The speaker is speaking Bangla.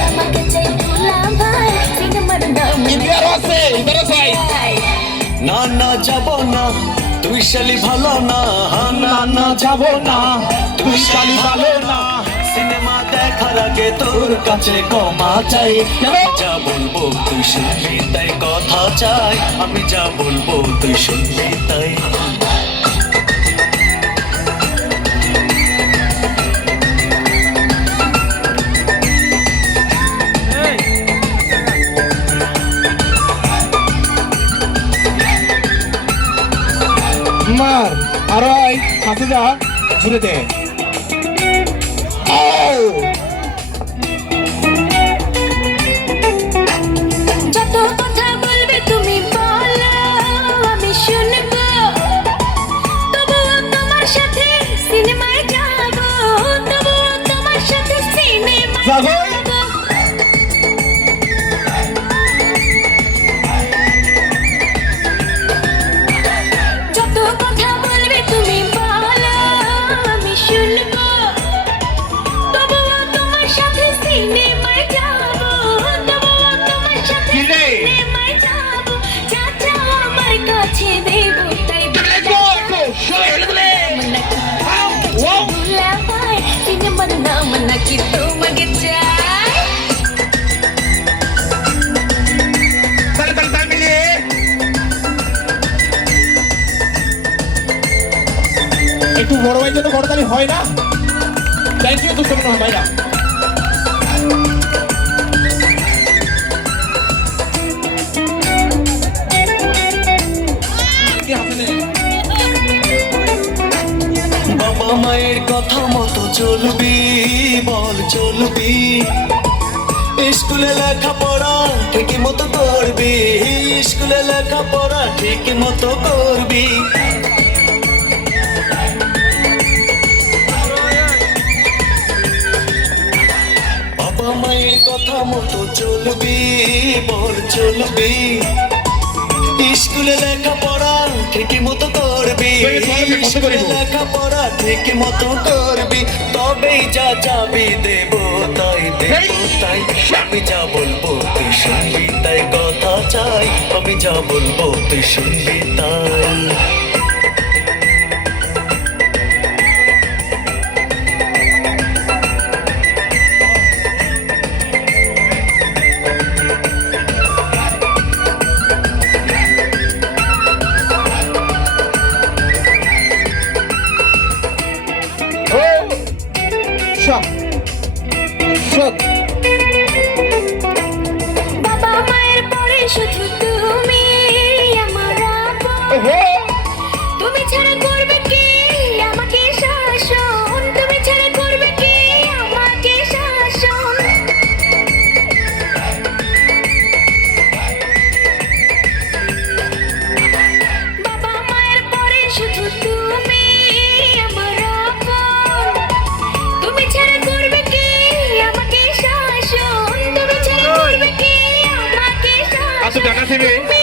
তোমাকে চাই দুলা ভাই সিনেমার নাম না না যাব না তুই শালি ভালো না, না না যাব না তুই শালি ভালো না। সিনেমা দেখার আগে তোর কাছে ক্ষমা চাই, আমি যা বলবো তুই শুনবি তাই কথা চাই, আমি যা বলবো তুই শুনবি তাই। মার আরো হাতে যা জুড়ে দে। যত কথা বলবে তুমি বলো আমি শুনবো, তবুও তোমার সাথে সিনেমায় যাবো, তবুও তোমার সাথে সিনেমায় যাবো। যাবো। যত কথা বলবে তুমি বলো আমি শুনবো, তবুও তোমার সাথে সিনেমায় যাবো, তবুও তোমার সাথে কিরে? সিনেমায় যাবো। যা যা আমার কাছে দেবো তাই দুলা ভাই সিনেমার নাম নাকি তোমাকে চাই। একটু বড় ভাইয়ের জন্য করতালি হয় না? থ্যাংক ইউ তো শোনো ভাইরা। বাবা মায়ের কথা মতো চলবি, বল চলবি, স্কুলে লেখাপড়া ঠিক মতো করবি, স্কুলে লেখাপড়া ঠিক মতো করবি। বাবা মায়ের কথা মতো চলবি, বল চলবি, স্কুলে লেখাপড়া ঠিক মতো করবি, স্কুলে লেখাপড়া ঠিক মতো করবি, তবেই যা যাবি দেব তাই দেব তাই, আমি যা বলবো তুই শুনবি তাই কথা চাই, আমি যা বলবো তুই শুনবি তাই। বাবা মায়ের পরে শুধু তুমি আমার আপন, তুমি ছাড়া করবে কে আমাকে শাসন, তুমি ছাড়া করবে কে আমাকে শাসন। বাবা মায়ের পরে শুধু তুমি আমার আপন, তুমি ছাড়া করবে কে আমাকে শাসন, তুমি ছাড়া করবে কে আমাকে শাসন। আচ্ছা টাকা থেকে তুমি